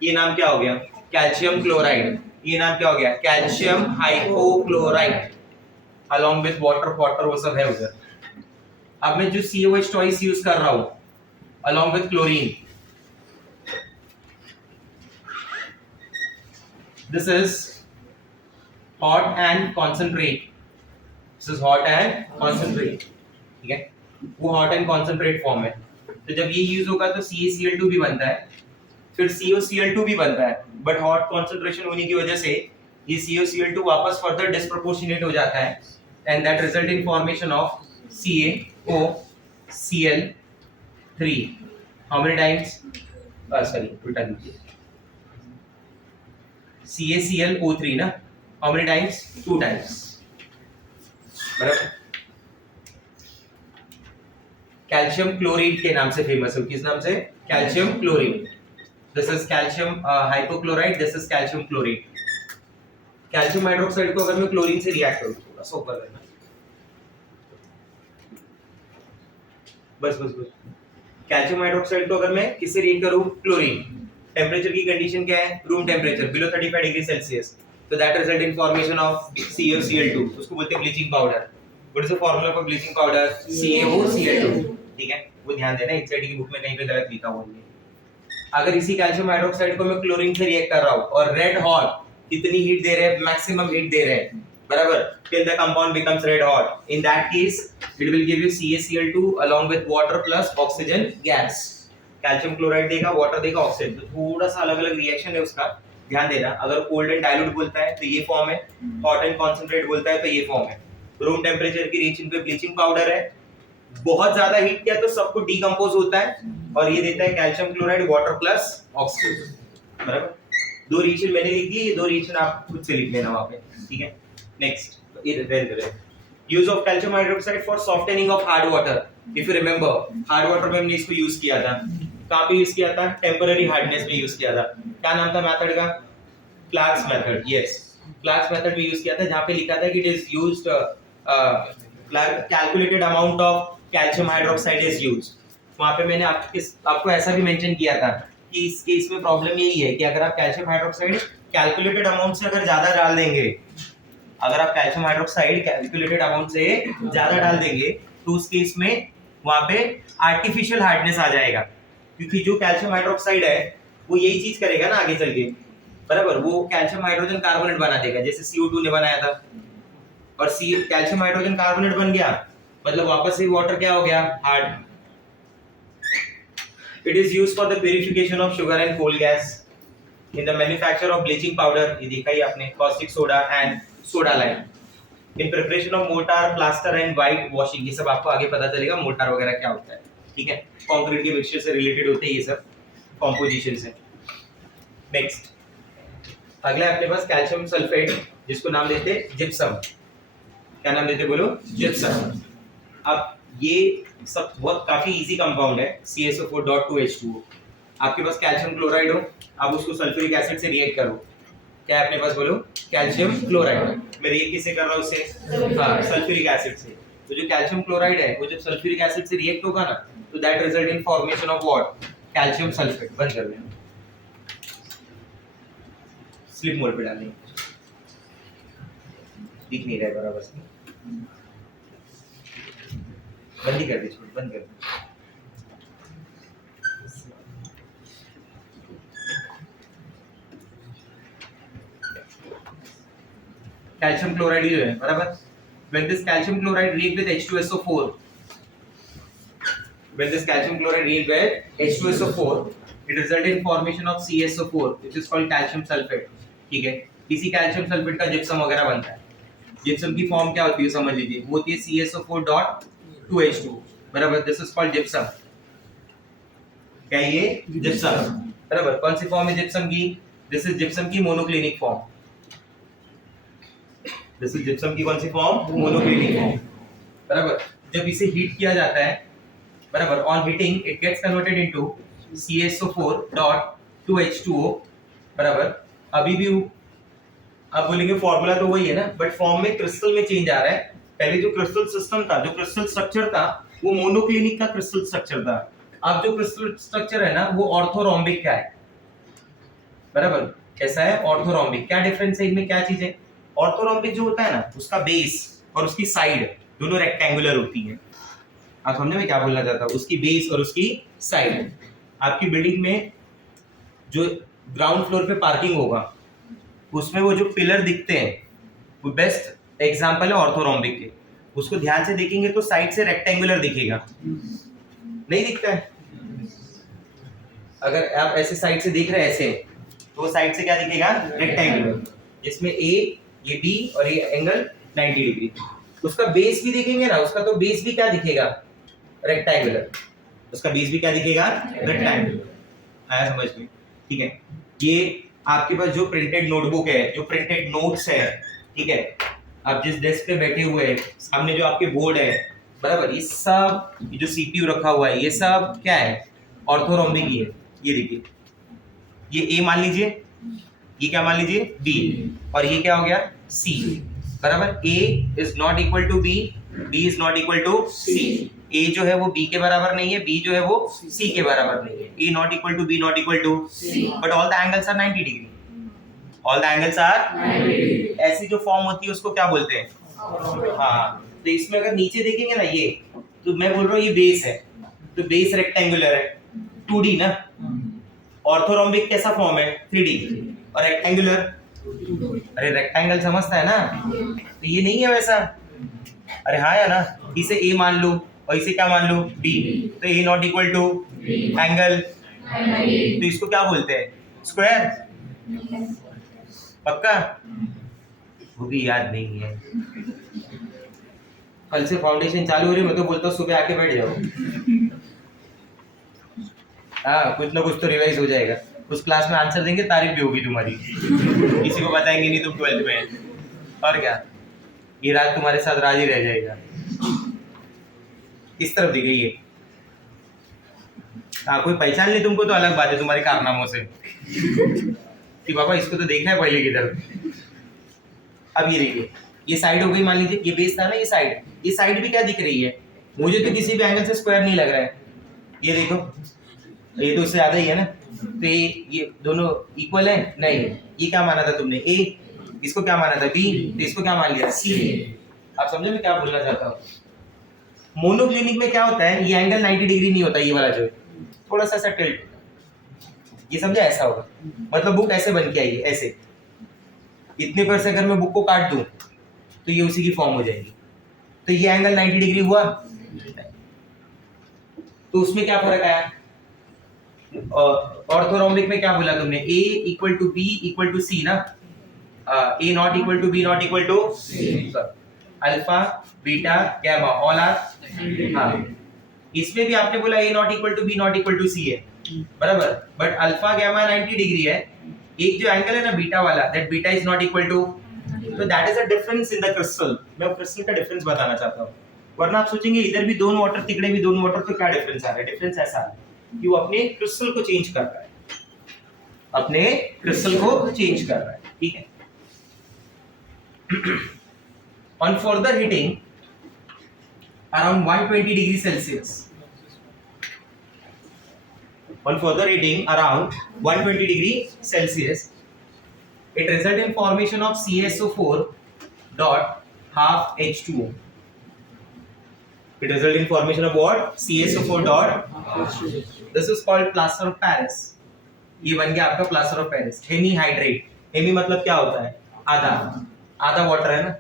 ये नाम क्या हो गया, कैल्शियम क्लोराइड, ये नाम क्या हो गया, calcium hypochloride, along with water, water वो सब है उधर। अब मैं जो COH ट्वाइस यूज कर रहा हूं along with chlorine, this is hot and concentrate, this is hot and concentrate, ठीक है, वो hot and concentrate फॉर्म है। तो जब ये यूज होगा तो CaCl2 भी बनता है, फिर COCl2 भी बनता है, बट हॉट कंसंट्रेशन होने की वजह से ये COCl2 वापस फर्दर डिस्प्रोपोर्शनेट हो जाता है, and that result in formation of CaOCl3, how many times, sorry उल्टा लीजिए, CaClO3 ना, how many times, 2 times, बराबर। कैल्शियम क्लोराइड के नाम से फेमस है, किस नाम से, calcium chloride, this is calcium hypochloride, this is calcium chloride. Calcium hydroxide को अगर मैं क्लोरीन से रिएक्ट करूं, थोड़ा सा ऊपर रहना, बस बस बस, कैल्शियम हाइड्रोक्साइड को अगर मैं किससे रिएक्ट करूं, क्लोरीन, टेम्परेचर की कंडीशन क्या है, room temperature below 35 degree Celsius, तो that result in formation of CaCl2, उसको बोलते हैं bleaching powder. What is the formula for bleaching powder, CaOCl2, ठीक है, वो ध्यान देना, एनसीईआरटी की बुक में कहीं पे गलत लिखा हुआ है। अगर इसी कैल्शियम हाइड्रोक्साइड को मैं क्लोरीन से रिएक्ट कर रहा हूं और रेड हॉट इतनी हीट दे रहे हैं, मैक्सिमम हीट दे रहे हैं, बराबर, till the compound becomes red hot. In that case, it will give you CaCl2 along with water plus oxygen gas. Calcium chloride देगा, वाटर देगा, ऑक्सीजन, तो थोड़ा सा अलग अलग रिएक्शन है उसका, ध्यान देना। अगर कोल्ड एंड डाइल्यूट बोलता है तो ये फॉर्म है, हॉट एंड कॉन्सेंट्रेट बोलता है तो ये फॉर्म है। रूम टेम्परेचर की रीजन पे ब्लीचिंग पाउडर है, बहुत ज्यादा हीट किया तो सब कुछ डिकम्पोज होता है, और ये देता है calcium chloride, water plus oxygen, बराबर। दो रिएक्शन मैंने लिख दिए, ये दो रिएक्शन आप खुद से लिख लेना वहां पे, ठीक है। Next, use of calcium hydroxide for softening of hard water. If you remember, hard water में हमने इसको यूज किया था, कहां पे यूज किया था? टेम्पररी हार्डनेस में यूज किया था। क्या नाम था मेथड का? Clark's method. Yes, Clark's method में यूज किया था, जहां पे लिखा था कि it is used calculated amount of calcium hydroxide is used. वहां पे मैंने आपको ऐसा भी मेंशन किया था कि इस केस में प्रॉब्लम यही है कि अगर आप कैल्शियम हाइड्रोक्साइड कैलकुलेटेड अमाउंट से अगर ज्यादा डाल देंगे, अगर आप कैल्शियम हाइड्रोक्साइड कैलकुलेटेड अमाउंट से ज्यादा डाल देंगे तो उस केस में वहां पे आर्टिफिशियल हार्डनेस आ जाएगा, क्योंकि जो कैल्शियम हाइड्रोक्साइड है वो यही चीज करेगा ना आगे चल के, बराबर। वो कैल्शियम हाइड्रोजन कार्बोनेट बना देगा, जैसे CO2 ने बनाया था, और कैल्शियम हाइड्रोजन कार्बोनेट बन गया, मतलब वापस से वाटर क्या हो गया? Hard. It is used for the purification of sugar and coal gas in the manufacture of bleaching powder, ये देखा ही आपने, caustic soda and soda lime, in preparation of mortar, plaster and white washing। ये सब आपको आगे पता चलेगा mortar वगैरह क्या होता है, ठीक है। कंक्रीट के मिक्सचर से रिलेटेड होते हैं ये सब कॉम्पोजिशन से। नेक्स्ट, अगला है अपने पास कैल्शियम सल्फेट, जिसको नाम देते हैं जिप्सम। क्या नाम देते बोलो? जिप्सम। अब ये सब बहुत काफी इजी कंपाउंड है, CaSO4.2H2O। आपके पास कैल्शियम क्लोराइड हो, आप उसको सल्फ्यूरिक एसिड से रिएक्ट करो, क्या है अपने पास बोलो? Calcium chloride. मैं रिएक्ट किससे कर रहा हूं? उससे, हाँ, सल्फ्यूरिक एसिड से। तो जो कैल्शियम क्लोराइड है वो जब सल्फ्यूरिक एसिड से रिएक्ट होगा ना, तो that result in formation of what? Calcium sulphate. बंद कर देना, स्लिप मोड पे डालेंगे, दिख नहीं रहा है बराबर से, बंद ही कर दे, बंद कर दे। कैल्शियम क्लोराइड जो है, बराबर, when this calcium chloride react with H2SO4, when this calcium chloride react with H2SO4, it result in formation of CaSO4, which is called calcium sulfate, ठीक है। इसी कैल्शियम सल्फेट का जिप्सम वगैरह बनता है। जिप्सम की फॉर्म क्या होती है समझ लीजिए, वो होती है CaSO4.2H2, बराबर, दिस इज कॉल्ड जिप्सम। क्या ये? जिप्सम, बराबर। कौन सी फॉर्म है जिप्सम की? दिस इज जिप्सम की monoclinic form. This is gypsum की कौन सी फॉर्म? मोनोक्लिनिक फॉर्म, बराबर। जब इसे हीट किया जाता है, बराबर, on heating it gets converted into CaSO4.2H2O, बराबर। अभी भी आप बोलेंगे फॉर्मूला तो वही है ना, बट फॉर्म में क्रिस्टल में चेंज आ रहा है। पहले जो क्रिस्टल सिस्टम था, जो क्रिस्टल स्ट्रक्चर था, वो मोनोक्लिनिक का क्रिस्टल स्ट्रक्चर था। अब जो क्रिस्टल स्ट्रक्चर है ना, वो ऑर्थोरोम्बिक का है, बराबर। कैसा है? ऑर्थोरोम्बिक। क्या डिफरेंस है इनमें, क्या चीज है? ऑर्थोरोम्बिक जो होता है ना, उसका बेस और उसकी साइड दोनों रेक्टेंगुलर होती है। आप समझे मैं क्या बोलना चाहता हूँ? उसकी बेस और उसकी साइड। आपकी बिल्डिंग में जो ग्राउंड फ्लोर पे पार्किंग होगा, उसमें वो जो पिलर दिखते हैं, वो बेस्ट एग्जांपल है ऑर्थोरोम्बिक के। उसको ध्यान से देखेंगे तो साइड से रेक्टेंगुलर दिखेगा, नहीं दिखता है? अगर आप ऐसे साइड से देख रहे हैं ऐसे, तो साइड से क्या दिखेगा? रेक्टेंगुलर, जिसमें ए, ये बी और ये एंगल 90 डिग्री। उसका बेस भी देखेंगे ना, उसका तो बेस भी क्या दिखेगा? रेक्टेंगुलर। उसका बेस भी क्या दिखेगा? रेक्टेंगुलर। आया समझ में? ठीक है। ये आपके पास जो प्रिंटेड नोटबुक है, जो प्रिंटेड नोट्स है, ठीक है, आप जिस डेस्क पे बैठे हुए हैं, सामने जो आपके बोर्ड है, बराबर, ये सब, ये जो CPU रखा हुआ है, ये सब क्या है? ऑर्थोरोम्बिक ही है। ये देखिए, ये A मान लीजिए, ये क्या मान लीजिए? B, और ये क्या हो गया? C, बराबर। A is not equal to B, B is not equal to C। A जो है वो B के बराबर नहीं है, B जो है वो C के बराबर नहीं है। A not equal to B not equal to C, but all the angles are 90 degree. All the angles are 90 degree. ऐसी जो फॉर्म होती है उसको क्या बोलते हैं? हाँ, तो इसमें अगर नीचे देखेंगे ना, ये तो मैं बोल रहा हूँ ये बेस है, तो बेस रेक्टेंगुलर है, 2D ना। ऑर्थोरोम्बिक कैसा फॉर्म है? 3D, और रेक्टेंगुलर अरे रेक्टेंगल समझता है ना, तो ये नहीं है वैसा। अरे हाँ या ना, इसे ए मान लो और इसे क्या मान लो बी, तो ए नॉट इक्वल टू एंगल, तो इसको क्या बोलते हैं, स्क्वायर। पक्का, वो भी याद नहीं है। कल से फाउंडेशन चालू हो रही, मैं तो बोलता हूँ सुबह आके बैठ जाओ। हाँ, कुछ ना कुछ तो रिवाइज हो जाएगा। उस क्लास में आंसर देंगे, तारीफ भी होगी तुम्हारी, किसी को बताएंगे नहीं तुम 12th में हैं। और क्या, ये रात तुम्हारे साथ राज ही रह जाएगा। किस तरफ दिख रही है? हाँ, कोई पहचान नहीं तुमको तो अलग बात है तुम्हारे कारनामों से कि बाबा इसको तो देखना है पहले की तरफ। अब ये देखिए, ये साइड हो गई, मान लीजिए ये बेस था ना, ये साइड भी क्या दिख रही है, मुझे तो किसी भी एंगल से स्क्वायर नहीं लग रहा है। ये देखो, ये तो इससे ज्यादा ही है ना, तो ये दोनों इक्वल है नहीं। ये क्या माना था तुमने, ए, इसको क्या माना था बी, तो इसको क्या मान लिया सी। आप समझे मैं क्या बोलना चाहता हूँ? मोनोक्लिनिक में क्या होता है, ये एंगल 90 डिग्री नहीं होता, ये वाला जो है थोड़ा सा टिल्ट, ये समझे, ऐसा होगा। मतलब बुक ऐसे बन के आई है, ऐसे इतने पर से अगर मैं बुक को काट दूं तो ये उसी की फॉर्म हो जाएगी, तो ये एंगल 90 डिग्री हुआ। तो उसमें क्या फर्क आया, ऑर्थोरोम्बिक में क्या बोला तुमने, A equal to B equal to C ना, A not equal to B not equal to alpha beta gamma all are. हाँ, इसमें भी आपने बोला A not equal to B not equal to C है, बराबर, बट अल्फा गैमा 90 डिग्री है। एक जो एंगल है ना बीटा वाला, that beta is not equal to, तो that is a difference in the crystal. मैं क्रिस्टल का डिफरेंस बताना चाहता हूँ, वरना आप सोचेंगे इधर भी दोनों वाटर तिकड़े भी दोनों वाटर, तो क्या डिफरेंस आ रहा है? डिफरेंस ऐसा है कि वो अपने क्रिस्टल को चेंज कर रहा है, अपने क्रिस्टल को चेंज कर रहा है, ठीक है। On further heating around 120 degrees Celsius, on further heating around 120 degrees Celsius, it results in formation of CSO4 dot half H2O. It results in formation of what? CSO4 dot, this is called plaster of Paris. ये बन गया आपका plaster of Paris. Hemihydrate, hemi मतलब क्या होता है, आधा, आधा वाटर है ना,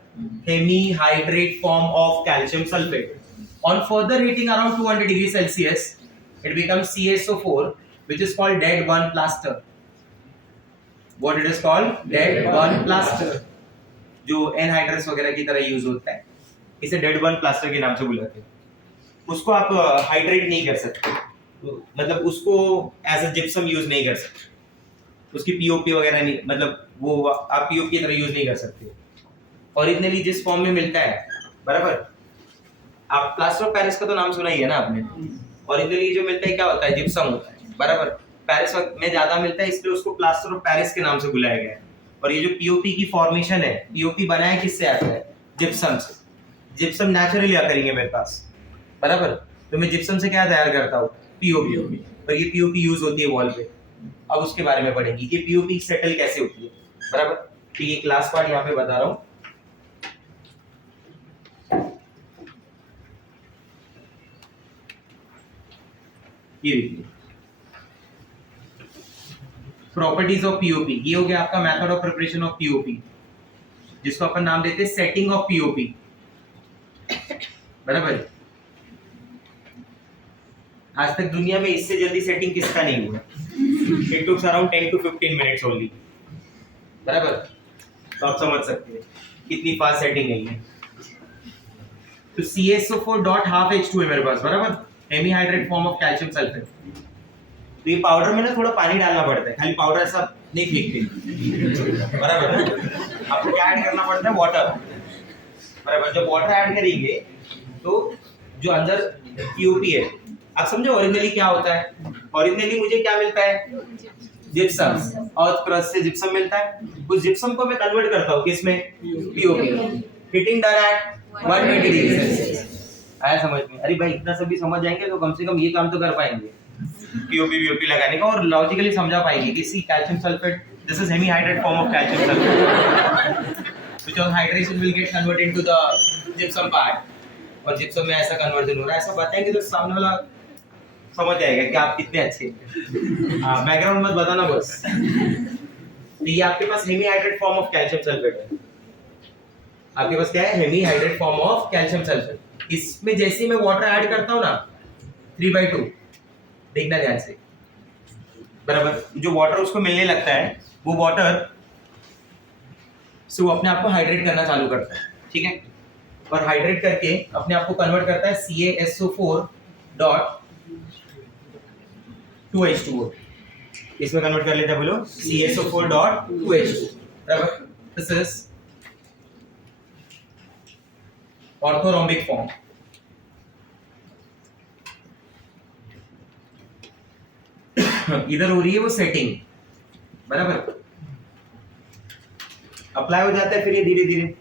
hemihydrate form of calcium sulphate. On further heating around 200 degree Celsius it becomes CSO4 which is called dead one plaster. What it is called? Dead one plaster, जो anhydrous वगैरह की तरह यूज होता है, इसे डेड वन प्लास्टर के नाम से बुलाते हैं। उसको आप हाइड्रेट नहीं कर सकते, मतलब उसको एज अ जिप्सम यूज नहीं कर सकते, उसकी पीओपी वगैरह नहीं, मतलब वो आप पीओपी की तरह यूज नहीं कर सकते। ओरिजिनली जिस फॉर्म में मिलता है, बराबर, आप प्लास्टर ऑफ पेरिस का तो नाम सुना ही है ना आपने। ओरिजिनली जो मिलता है क्या होता है, जिप्सम होता है, बराबर। पेरिस में ज्यादा मिलता है इसलिए उसको प्लास्टर ऑफ पेरिस के नाम से बुलाया गया है। और ये जो पीओपी की फॉर्मेशन है, पीओपी बनाया किससे आता है, जिप्सम से। जिप्सम नेचुरली करेंगे मेरे पास, बराबर, तो मैं जिप्सम से क्या तैयार करता हूँ, पीओपी। और ये पीओपी यूज होती है वॉल पे, अब उसके बारे में पढ़ेंगे कि पीओपी सेटल कैसे होती है, बराबर। तो ये क्लास पार्ट यहाँ पे बता रहा हूँ। ये देखिए प्रॉपर्टीज ऑफ पीओपी, ये हो गया आपका method of preparation of POP, जिसको अपन नाम देते हैं सेटिंग ऑफ पीओपी, बराबर। आज तक दुनिया में इससे जल्दी सेटिंग किसका नहीं हुआ, it takes around 10 to 15 minutes only, बराबर। तो आप समझ सकते हैं कितनी फास्ट सेटिंग है ये। तो CSO4 डॉट हाफ H2 है मेरे पास, बराबर, hemihydrate form of calcium sulphate. तो ये पाउडर में ना थोड़ा पानी डालना पड़ता है, खाली पाउडर ऐसा नहीं फेंकते, बराबर ना, आपको क्या ऐड करना पड़ता है, वाटर, बराबर। जब वाटर ऐड करेंगे तो जो अंदर पीओपी है, आप समझो ओरिजिनली क्या होता है, ओरिजिनली मुझे क्या मिलता है, जिप्सम, और क्रस्ट से जिप्सम मिलता है। उस जिप्सम को मैं कन्वर्ट करता हूँ किसमें, POP, heating done at 120 degree Celsius. आया समझ में? अरे भाई इतना सभी समझ जाएंगे तो कम से कम ये काम तो कर पाएंगे, पीओपी लगाने का, और लॉजिकली समझा पाएंगे कि see calcium sulphate, this is hemihydrate form of calcium sulphate which on hydration will get converted into the gypsum part, और जिप्सम में ऐसा कन्वर्जन हो रहा है, ऐसा बताएंगे तो सामने वाला समझ जाएगा कि आप कितने अच्छे हैं। बैकग्राउंड मत बताना बस। तो ये आपके पास hemihydrate form of calcium sulphate है। आपके पास क्या है? Hemihydrate form of calcium sulphate. इसमें जैसे मैं वाटर ऐड करता हूं ना 3/2, देखना ध्यान से, बराबर, जो वाटर उसको मिलने लगता है वो वाटर से वो अपने आप को हाइड्रेट करना चालू करता है, ठीक है, और हाइड्रेट करके अपने आप को कन्वर्ट करता है CaSO4.2H2O। इसमें कन्वर्ट कर लेते हैं, बोलो CaSO4.2H2, बराबर। This is orthorhombic form. इधर हो रही है वो सेटिंग, बराबर, अप्लाई हो जाता है, फिर ये धीरे धीरे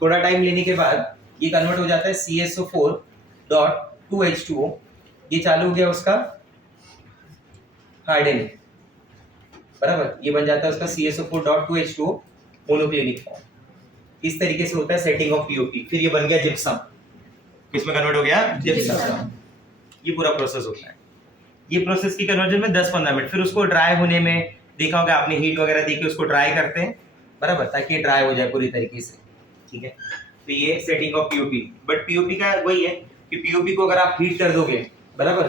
थोड़ा टाइम लेने के बाद ये कन्वर्ट हो जाता है CaSO4.2H2O। ये चालू हो गया उसका हार्डनिंग, बराबर, ये बन जाता है उसका CaSO4.2H2O मोनोक्लिनिक फॉर्म। इस तरीके से होता है सेटिंग ऑफ पीओपी। फिर ये बन गया जिप्सम, किसमें कन्वर्ट हो गया? जिप्सम। ये पूरा प्रोसेस होता है। ये प्रोसेस की कन्वर्जन में 10-15 मिनट, फिर उसको ड्राई होने में देखा होगा आपने, हीट वगैरह देके उसको ड्राई करते हैं, बराबर, ताकि ये ड्राई हो जाए पूरी तरीके से, ठीक है। तो ये setting of POP. But POP का वही है कि पीओपी को अगर आप हीट कर दोगे, बराबर,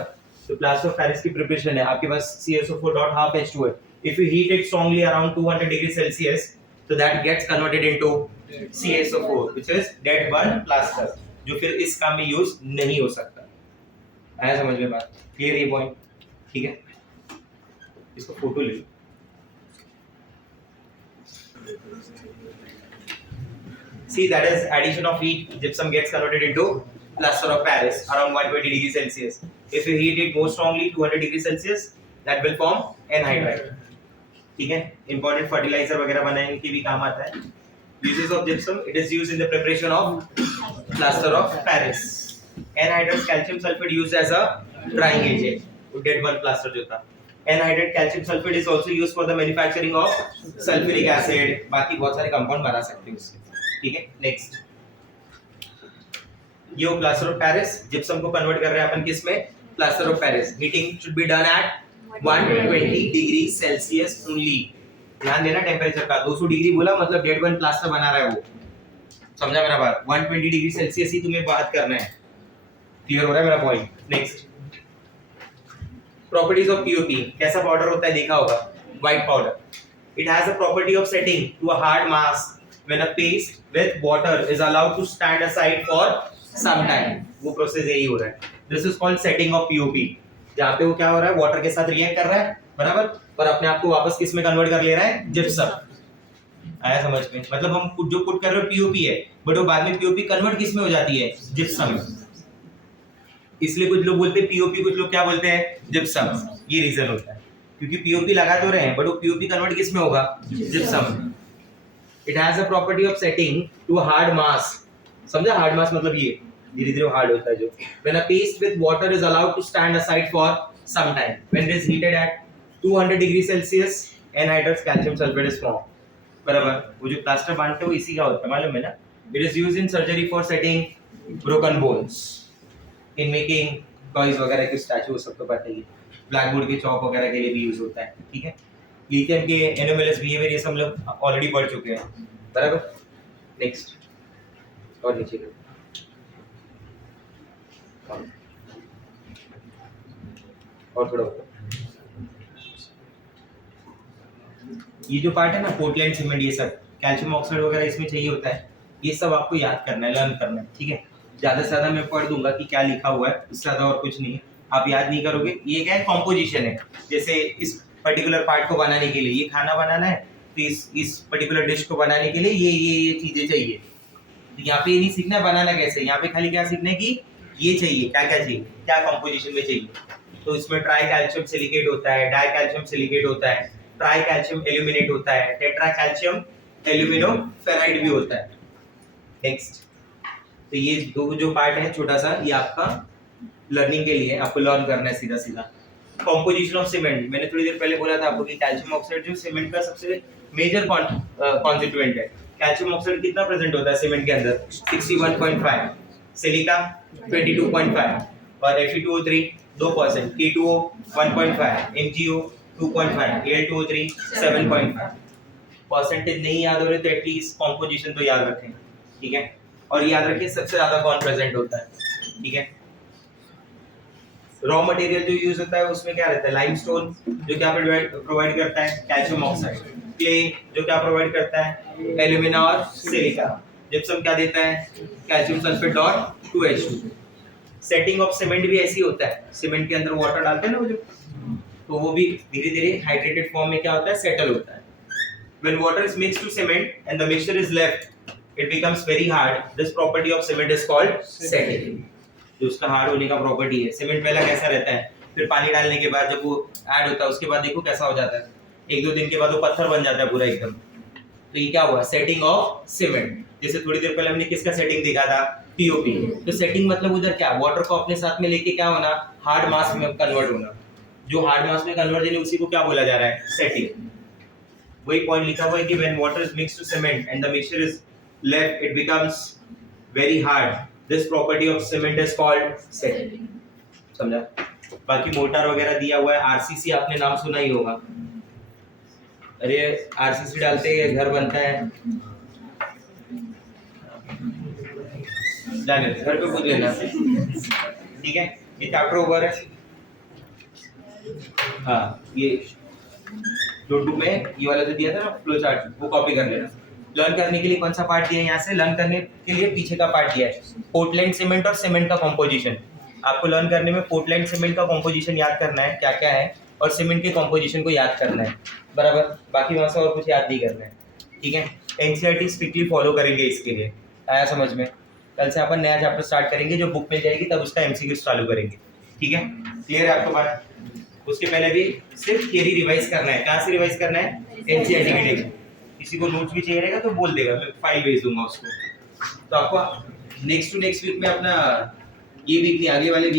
तो प्लास्टर ऑफ पेरिस की प्रिपरेशन है, आपके पास CaSO4.2H2 है। If you heat it strongly around 200 degree Celsius, so that gets converted into CaSO4 which is dead burn plaster, जो फिर इस काम में यूज नहीं हो सकता। आया समझ में बात? क्लियर ये पॉइंट? ठीक है, इसको फोटो ले लो। See, that is addition of heat, gypsum gets converted into plaster of Paris around 120 degrees Celsius. If you heat it more strongly 200 degrees Celsius, that will form anhydride, ठीक है। Important fertiliser वगैरह बनाने के भी काम आता है। Uses of gypsum, it is used in the preparation of plaster of Paris. Anhydrous calcium sulfate used as a drying agent, dead burn plaster जो था। Anhydrous calcium sulfate is also used for the manufacturing of sulfuric acid, बाकी बहुत सारे compound बना सकते हैं उससे, ठीक है। नेक्स्ट, ये प्लास्टर ऑफ पेरिस, जिप्सम को कन्वर्ट कर रहे हैं अपन किस में? Plaster of Paris. Heating should be done at 120 degree Celsius only. ध्यान देना टेंपरेचर का, 200 डिग्री बोला मतलब डेड बर्न प्लास्टर बना रहा है वो, समझा मेरा बात? 120 डिग्री सेल्सियस ही तुम्हें बात करना है। क्लियर हो रहा है मेरा point? Next, properties of POP. कैसा पाउडर होता है देखा होगा, white powder. It has a property of setting to a hard mass when a paste with water is allowed to stand aside for some time. वो process यही हो रहा है। This is called setting of POP, जहाँ पे वो क्या हो रहा है, वाटर के साथ रिएक्ट कर रहा है, बराबर, और अपने आप को वापस किस में कन्वर्ट कर ले रहा है? जिप्सम। आया समझ में? मतलब हम जो पुट कर रहे हो पीओपी है, बट वो बाद में पीओपी कन्वर्ट किस में हो जाती है? जिप्सम में। इसलिए कुछ लोग बोलते हैं पीओपी, कुछ लोग क्या बोलते हैं? जिप्सम। ये रीजन होता है, क्योंकि पीओपी लगा तो रहे हैं, बट वो पीओपी कन्वर्ट किस में होगा? जिप्सम में। It has a property of setting to hard mass. समझा? हार्ड मास मतलब ये धीरे धीरे हार्ड होता है जो। When a paste with water is allowed to stand aside for some time, when it is heated at 200 degree Celsius, anhydrous calcium sulfate is formed, बराबर। वो जो प्लास्टर बांधते हो इसी का होता है, मालूम है ना? It is used in surgery for setting broken bones, in making toys वगैरह के स्टैचू, वो सब तो पता ही है। ब्लैकबोर्ड के चौक वगैरह के लिए भी यूज होता है, ठीक है। लिथियम के एनोमलस बिहेवियर ये सब हम लोग ऑलरेडी पढ़ चुके हैं, बराबर। नेक्स्ट, और नीचे का और थोड़ा ये जो पार्ट है ना, पोर्टलैंड सीमेंट, ये सब कैल्शियम ऑक्साइड वगैरह इसमें चाहिए होता है। ये सब आपको याद करना है, लर्न करना है, ठीक है। ज्यादा से ज्यादा मैं पढ़ दूंगा कि क्या लिखा हुआ है, इससे ज्यादा और कुछ नहीं है। आप याद नहीं करोगे। ये क्या है? कॉम्पोजिशन है। जैसे इस पर्टिकुलर पार्ट को बनाने के लिए ये खाना बनाना है, तो इस पर्टिकुलर डिश को बनाने के लिए ये चीजें चाहिए। तो यहाँ पे ये नहीं सीखना है बनाना कैसे, यहाँ पे खाली क्या सीखना है कि ये चाहिए, क्या क्या चाहिए, क्या कॉम्पोजिशन में चाहिए। तो इसमें ट्राई कैल्शियम सिलिकेट होता है, डाई कैल्शियम सिलिकेट होता है, ट्राई कैल्शियम एल्यूमिनेट होता है, टेट्रा कैल्शियम एल्यूमिनोफेराइड भी होता है। नेक्स्ट, तो ये दो जो पार्ट है छोटा सा, ये आपका लर्निंग के लिए आपको लर्न करना है सीधा सीधा। कॉम्पोजिशन ऑफ सीमेंट, मैंने थोड़ी देर पहले बोला था आपको कि कैल्शियम ऑक्साइड जो सीमेंट का सबसे मेजर कॉन्स्टिट्यूएंट है। कैल्शियम ऑक्साइड कितना प्रेजेंट होता है सीमेंट के अंदर? 61.5, सिलिका 22.5 और Fe2O3 2%, K2O 1.5, MgO 2.5, Al2O3 7.5। Percentage नहीं याद हो रहे तो एटलीस्ट कॉम्पोजिशन तो याद रखें, ठीक है। और याद रखिए सबसे ज्यादा कौन प्रेजेंट होता है, ठीक है। रॉ मटेरियल जो यूज होता है उसमें क्या रहता है, लाइमस्टोन जो क्या प्रोवाइड करता है, कैल्शियम ऑक्साइड। क्ले जो क्या प्रोवाइड करता है, एल्यूमिना और सिलिका। जिप्सम क्या देता है, कैल्शियम सल्फेट और 2H2। सेटिंग ऑफ सीमेंट भी ऐसी होता है, सीमेंट के अंदर वाटर डालते हैं ना वो जो, तो वो भी धीरे धीरे हाइड्रेटेड फॉर्म में क्या होता है, सेटल होता है। When water is mixed to cement and the mixture is left, it becomes very hard. This property of cement is called setting. जो उसका हार्ड होने का प्रॉपर्टी है। सीमेंट पहला कैसा रहता है, फिर पानी डालने के बाद जब वो ऐड होता है उसके बाद देखो कैसा हो जाता है, एक दो दिन के बाद वो पत्थर बन जाता है पूरा एकदम। तो ये क्या हुआ, सेटिंग ऑफ सीमेंट। जैसे थोड़ी देर पहले हमने किसका सेटिंग देखा था, पीओपी। तो सेटिंग मतलब उधर क्या, वाटर को अपने साथ में लेके क्या होना, हार्ड मास में कन्वर्ट होना। जो हार्ड मास में कन्वर्जन है उसी को क्या बोला जा रहा है, सेटिंग। वही पॉइंट लिखा हुआ है कि when water is mixed to cement and the mixture is left, it becomes very hard. This property of cement is called setting. समझा। बाकी मोटार वगैरह दिया हुआ है, आरसीसी आपने नाम सुना ही होगा। अरे आरसीसी डालते हैं घर बनता है, जाने घर पे पूछ लेना, ठीक है। ये चैप्टर ओवर है। हाँ ये नोटबुक में ये वाला जो दिया था ना फ्लो चार्ट, वो कॉपी कर लेना। लर्न करने के लिए कौन सा पार्ट दिया है, यहाँ से लर्न करने के लिए पीछे का पार्ट दिया है, पोर्टलैंड सीमेंट और सीमेंट का कॉम्पोजिशन। आपको लर्न करने में पोर्टलैंड सीमेंट का कॉम्पोजिशन याद करना है क्या क्या है, और सीमेंट के कॉम्पोजिशन को याद करना है, बराबर। बाकी वहाँ से और कुछ याद नहीं करना है, ठीक है। एनसीईआरटी स्ट्रिक्टली फॉलो करेंगे इसके लिए, आया समझ में। कल से अपन नया चैप्टर स्टार्ट करेंगे, जो बुक मिल जाएगी तब उसका एमसीक्यू चालू करेंगे, ठीक है। क्लियर है आपको बात। उसके पहले भी सिर्फ थियरी रिवाइज करना है। कहाँ से रिवाइज करना है, एनसीईआरटी की टेक्स्ट। किसी को नोट्स भी चाहिए रहेगा तो बोल देगा, मैं फाइल भेज दूंगा उसको। तो आपको नेक्स्ट टू नेक्स्ट वीक में अपना, ये वीक नहीं आगे वाले